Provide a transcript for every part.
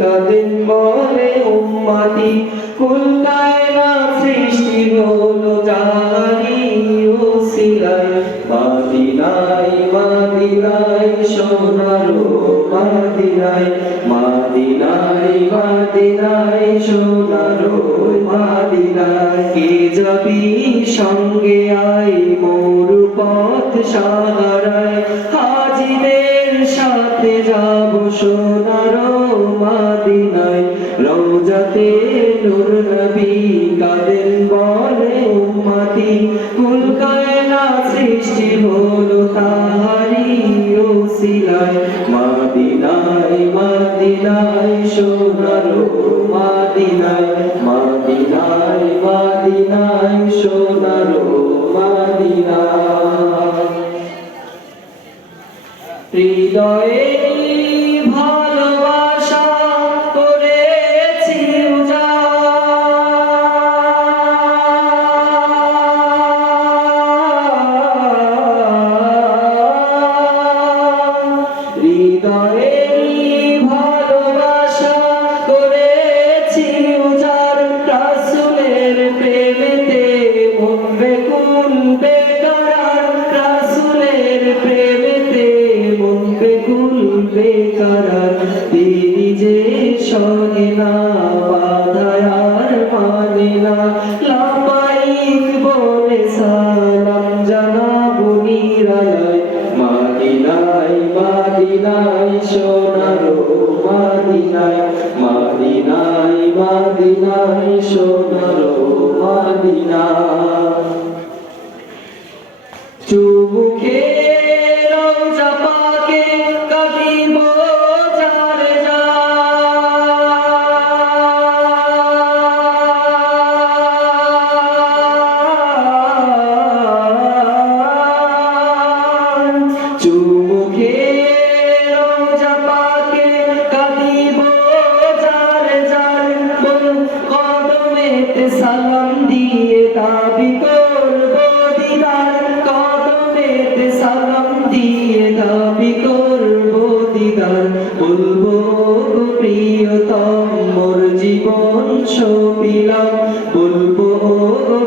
কাদের বলে উম্মতি? কুল কায়নাত সৃষ্টি হলো মাদিনায় সোনার মাদিনায়। মাদিনায় মাদিনায় সোনার মাদিনায় যাবি সঙ্গে আই মোর পথ সাহারায় হাজিদের সাথে যাব সোনার মাদিনায়। রোজাতে নূর নবী কাদের বলে উম্মতি? কুল কায়না সৃষ্টি হলো তাহারি মাদিনায় মাদিনায় সঙ্গে না বাধায় আর মানে না লাপাইক বলে সালাম জানাব নিরালায়। মাদিনায় মাদিনায়, সোনারো মাদিনায় মাদিনায় মাদিনায়, সোনারো মাদিনায়। সালাম দিয়ে দাবি করব জীবন সপিলাম। বলব,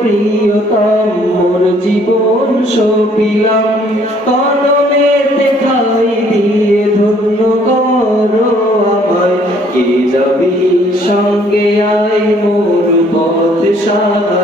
প্রিয়তম, মোর জীবন সপিলাম। কদমেতে খাই দিয়ে ধন্য করো আমায়। কে সঙ্গে আই মোর পথ সাহারায়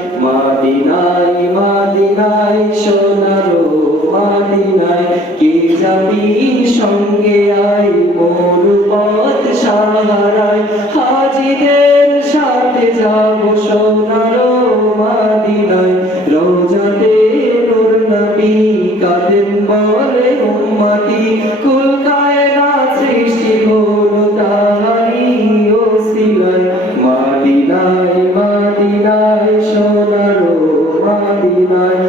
মদিনায় কে যাবি সঙ্গে আয়, মোর পথ সাহারায়। হাজিদের সাথে যাব সোনার মদিনায়। রোজাতে নূর নবী কাদের বলে উম্মতি? কুল কায়নাত সৃষ্টি হলো তাহারি ওসিলায়। মদিনায় মদিনায়, সোনার মদিনায়